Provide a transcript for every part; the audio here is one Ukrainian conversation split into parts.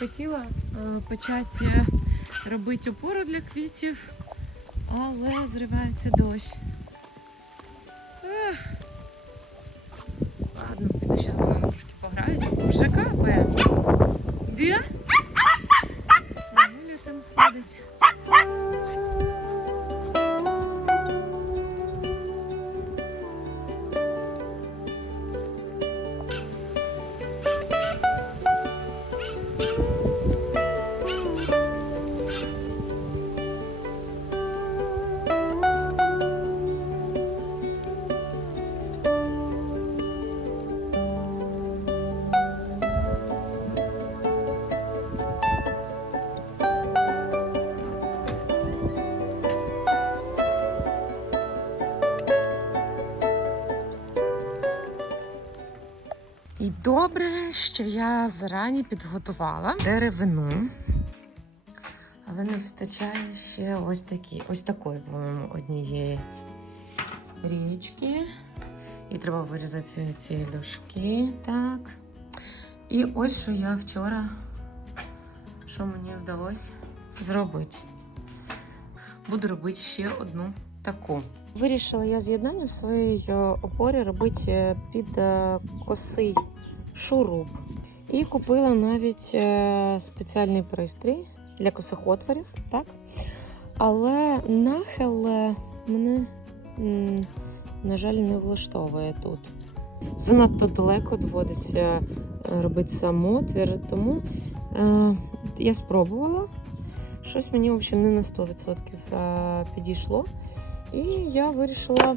хотіла е, почати робити опору для квітів, але зривається дощ. Ладно, піду ще з малим трошки пограюся. Вже капає. Де? І добре, що я зарані підготувала деревину. Але не вистачає ще ось такі, ось такої, по-моєму, однієї річки. І треба вирізати ці дошки. Так. І ось що я вчора, що мені вдалося зробити. Буду робити ще одну таку. Вирішила я з'єднання в своїй е, опорі робити е, під е, косий шуруп. І купила навіть спеціальний пристрій для косих отворів. Так? Але нахил мене, на жаль, не влаштовує тут. Занадто далеко доводиться робити сам отвір, тому е, я спробувала. Щось мені взагалі не на 100% е, підійшло. І я вирішила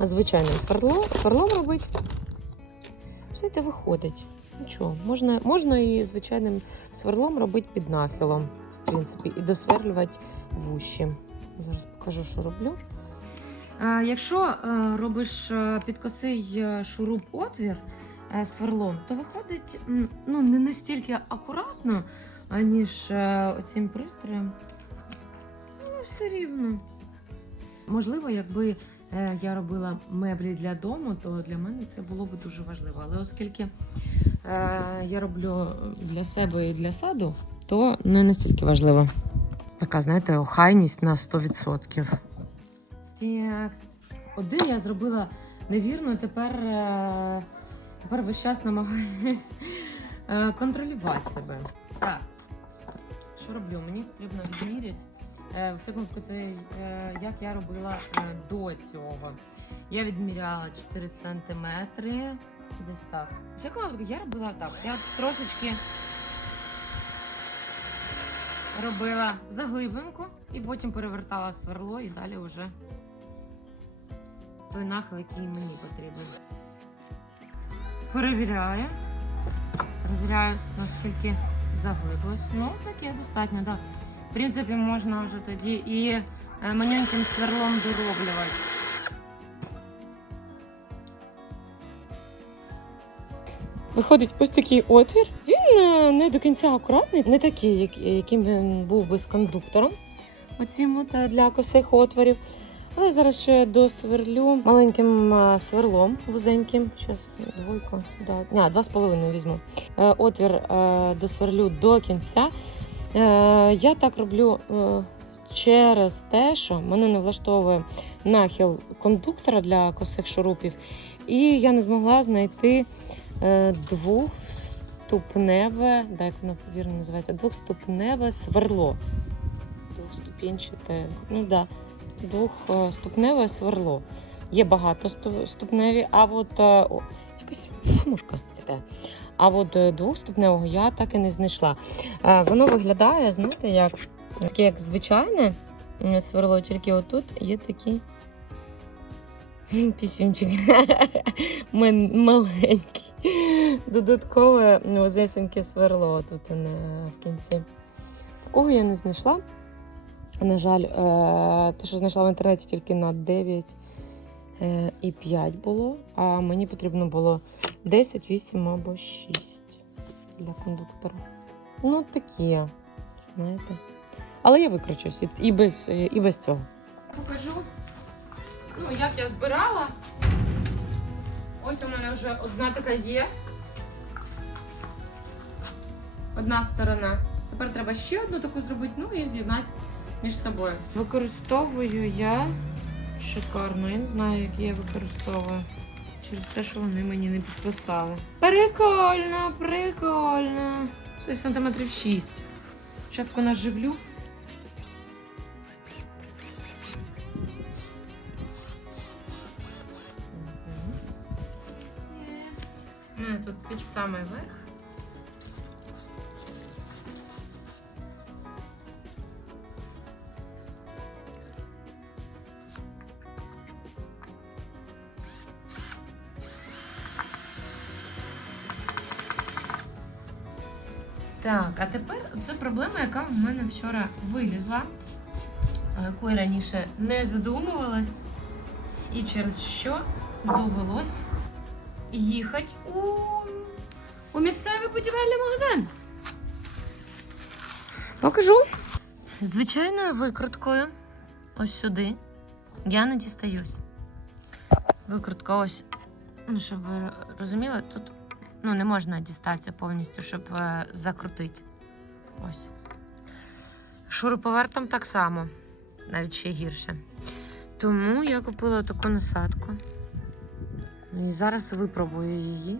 звичайним сверлом, сверлом робити. Все це виходить. Нічого, можна, можна і звичайним сверлом робити під нахилом, в принципі, і досверлювати вущі. Зараз покажу, що роблю. Якщо е, робиш е, під косий е, шуруп отвір сверлом, то виходить ну, не настільки акуратно, аніж оцим пристроєм. Ну, все рівно. Можливо, якби е, я робила меблі для дому, то для мене це було б дуже важливо. Але оскільки е, я роблю для себе і для саду, то не настільки важливо. Така, знаєте, охайність на 100%. Так, один я зробила невірно, тепер, е, тепер весь час намагаюсь е, контролювати себе. Так, що роблю? Мені потрібно відміряти. Е, В всякому це е, як я робила е, до цього. Я відміряла 4 см. Десь так. Я робила так. Я трошечки робила заглибинку і потім перевертала сверло і далі вже той нахил, який мені потрібен. Перевіряю. Перевіряю, наскільки заглиблось. Ну, таке достатньо, так. Да. В принципі, можна вже тоді і е, маленьким сверлом дороблювати. Виходить ось такий отвір. Він е, не до кінця акуратний, не такий, яким він був би з кондуктором. Оцім е, для косих отворів. Але зараз ще досверлю маленьким сверлом вузеньким. Щас двойку, да, ня, два з половиною візьму. Отвір досверлю до кінця. Е, Я так роблю е, через те, що мене не влаштовує нахил кондуктора для косих шурупів, і я не змогла знайти е, двохступневе, да, як воно вірно називається, двохступневе сверло. Двохступінчате, ну да, двохступневе сверло. Є багатоступневі, а от якась мушка. А от е, двохступневого я так і не знайшла. Е, Воно виглядає, знаєте, як таке, як звичайне сверло, тільки отут є такі м, пісюнчик. Маленький. Додаткове возесеньке сверло тут е, в кінці. Такого я не знайшла. На жаль, те, що знайшла в інтернеті, тільки на 9 е, і 5 було, а мені потрібно було 10, 8 або 6 для кондуктора. Ну, такі, знаєте. Але я викручусь і, і, без, і без цього. Покажу, ну, як я збирала. Ось у мене вже одна така є. одна сторона. Тепер треба ще одну таку зробити, ну і з'єднати між собою. Використовую я шикарно, я не знаю, які я використовую. Через те, що вони мені не підписали. Прикольно, прикольно. Це сантиметрів 6. Спочатку наживлю. Тут під самий верх. Так, а тепер це проблема, яка в мене вчора вилізла, а яку я раніше не задумувалась, і через що довелось їхати у, у місцевий будівельний магазин. Покажу. Звичайною викруткою, ось сюди, я не дістаюсь. Викрутка ось, ну, щоб ви розуміли, тут ну, не можна дістатися повністю, щоб е, закрутити. Ось. Шуруповертом так само, навіть ще гірше. Тому я купила таку насадку. Ну, І зараз випробую її.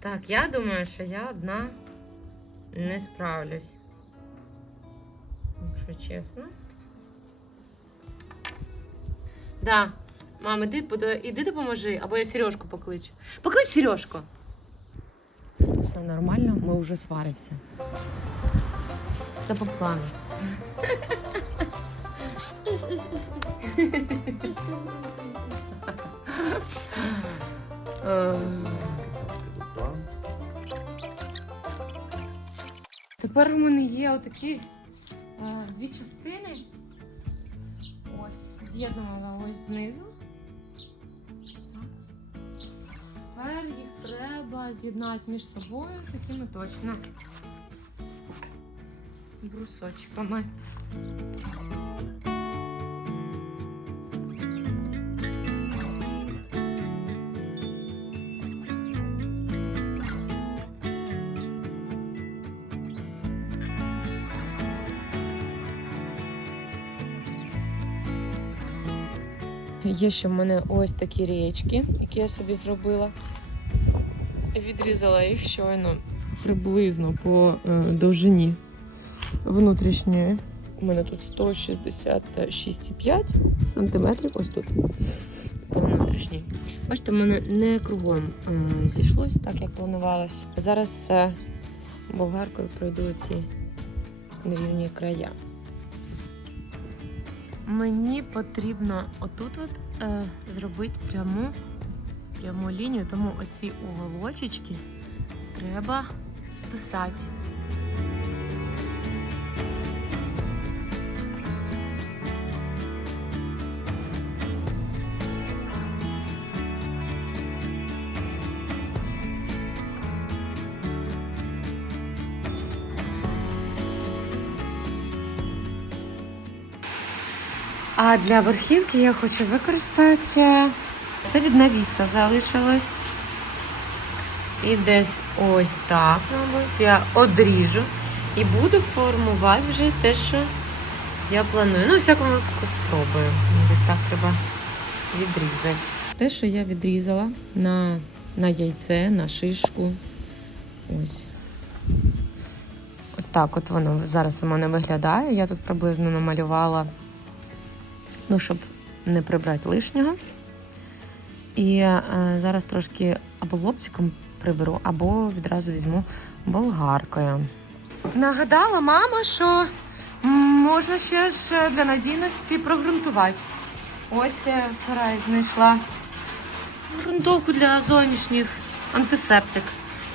Так, я думаю, що я одна не справлюсь. Якщо чесно. Да. Мам, іди, іди допоможи, або я Сережку покличу. Поклич Сережку. Все нормально, ми вже сваримося. Все по плану. Тепер у мене є отакі е, дві частини. Ось, з'єднувала ось знизу. Тепер їх треба з'єднати між собою такими точно брусочками. Є ще в мене ось такі річки, які я собі зробила. Відрізала їх щойно приблизно по е, довжині внутрішньої. У мене тут 166,5 сантиметрів. Ось тут. По внутрішній. Бачите, в мене не кругом е, зійшлось, так як планувалось. Зараз е, болгаркою пройду ці нерівні края. Мені потрібно отут от е, зробити пряму, пряму лінію, тому оці уголочечки треба стисати. А для верхівки я хочу використати. Це від навіса залишилось. І десь ось так, мабуть, я одріжу і буду формувати вже те, що я планую. Ну, всякому випадку спробую. Десь так треба відрізати. Те, що я відрізала на, на яйце, на шишку. Ось. Так от воно зараз у мене виглядає. Я тут приблизно намалювала ну, щоб не прибрати лишнього. І е, зараз трошки або лобзиком приберу, або відразу візьму болгаркою. Нагадала мама, що можна ще ж для надійності прогрунтувати. Ось е, в сараї знайшла ґрунтовку для зовнішніх антисептик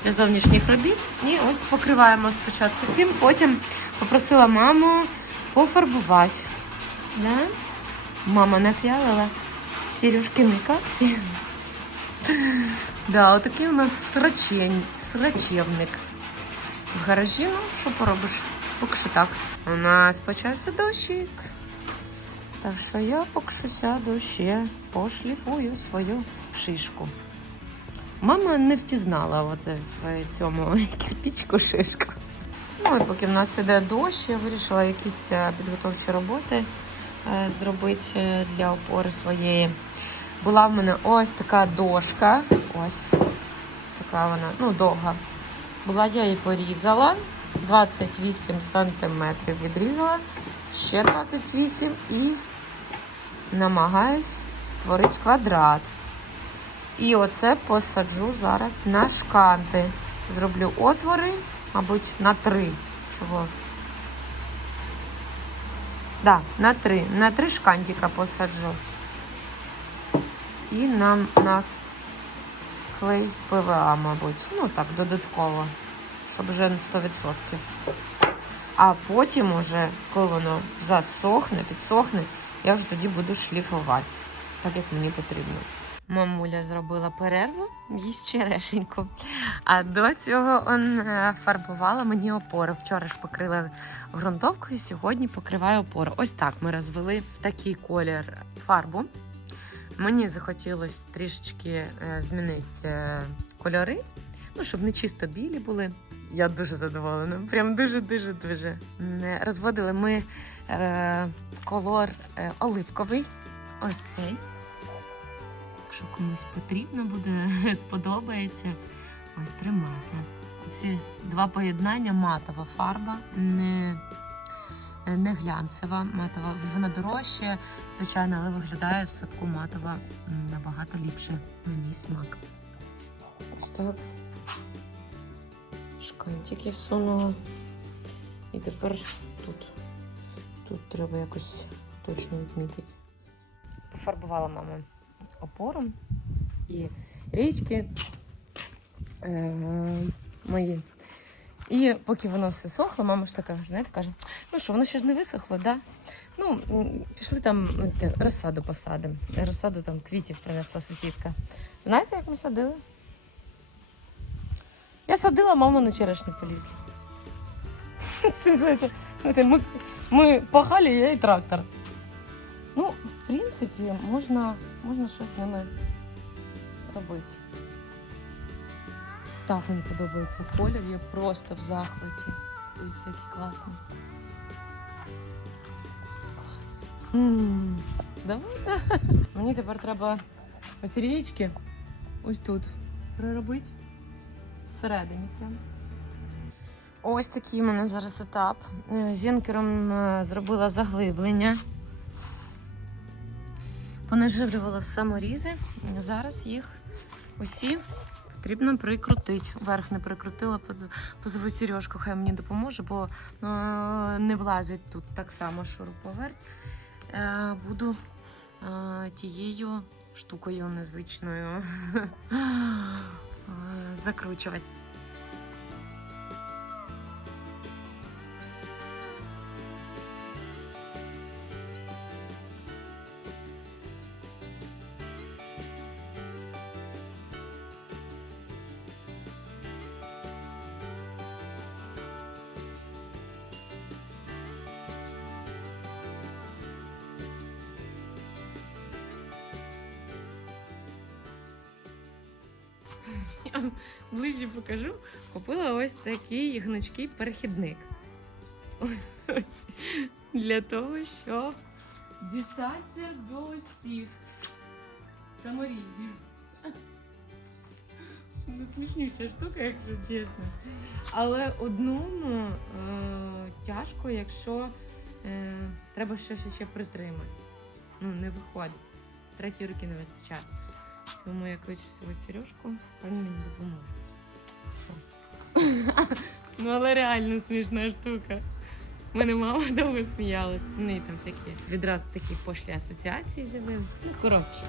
для зовнішніх робіт. І ось покриваємо спочатку цим, потім попросила маму пофарбувати. Да? Мама напялила Сережкини капці. Да, отакий у нас срачень, срачевник. В гаражі, ну, що поробиш? Поки що так. У нас почався дощик. Так що я поки що сяду ще пошліфую свою шишку. Мама не впізнала оце в цьому кирпічку шишку. Ну і поки в нас іде дощ, я вирішила якісь е, підготовчі роботи зробити е, для опори своєї. Була в мене ось така дошка. Ось така вона, ну, довга. Була, я її порізала. 28 сантиметрів відрізала, ще 28 і намагаюсь створити квадрат. І оце посаджу зараз на шканти. Зроблю отвори, мабуть, на три. Чого? Да, на три. На три шкантика посаджу. І нам на клей ПВА, мабуть. Ну так, додатково. Щоб вже на 100%. А потім уже, коли воно засохне, підсохне, я вже тоді буду шліфувати, так як мені потрібно. Мамуля зробила перерву, їсть черешеньку. А до цього он е, фарбувала мені опори. Вчора ж покрила ґрунтовкою, сьогодні покриваю опори. Ось так ми розвели в такий колір фарбу. Мені захотілося трішечки е, змінити е, кольори, ну, щоб не чисто білі були. Я дуже задоволена. Прям дуже-дуже дуже. Розводили ми колор оливковий. Ось цей. Якщо комусь потрібно буде, сподобається, ось тримайте. Ці два поєднання матова фарба, не, не глянцева матова. Вона дорожча, звичайно, але виглядає в садку матова набагато ліпше на мій смак. Ось так. Шкантики всунула. І тепер тут. Тут треба якось точно відмітити. Пофарбувала мама опору і річки е, мої. І поки воно все сохло, мама ж така, знаєте, каже: ну що, воно ще ж не висохло, да? Ну, пішли там розсаду посадимо. Розсаду там квітів принесла сусідка. Знаєте, як ми садили? Я садила, мама на черешню полізла. Це, знаєте, ми, ми пахали, я і трактор. Ну, в принципі, можна, можна щось з ними робити. Так мені подобається колір, я просто в захваті. Дивіться, який класний. Клас. Давай. Мені тепер треба оці річки ось тут переробити. Всередині прям. Ось такий у мене зараз етап. Е, Зінкером е, зробила заглиблення. Понаживлювала саморізи. Зараз їх усі потрібно прикрутити. Верх не прикрутила, поз- позову Сережку, хай мені допоможе, бо е, не влазить тут так само шуруповерт. Е, Буду е, тією штукою незвичною закручувати. Ближче покажу. Купила ось такий гнучкий перехідник. Ось для того, щоб дістатися до ось цих саморізів. Ну, смішнюча штука, якщо чесно. Але одному е, тяжко, якщо е, треба щось ще притримати. Ну, не виходить. Третьої руки не вистачає. Тому я кличу свою Сережку, він мені допоможе. Ну, але реально смішна штука. У мене мама довго сміялась. Ну і там всякі відразу такі пошлі асоціації з'явились. Ну, коротше.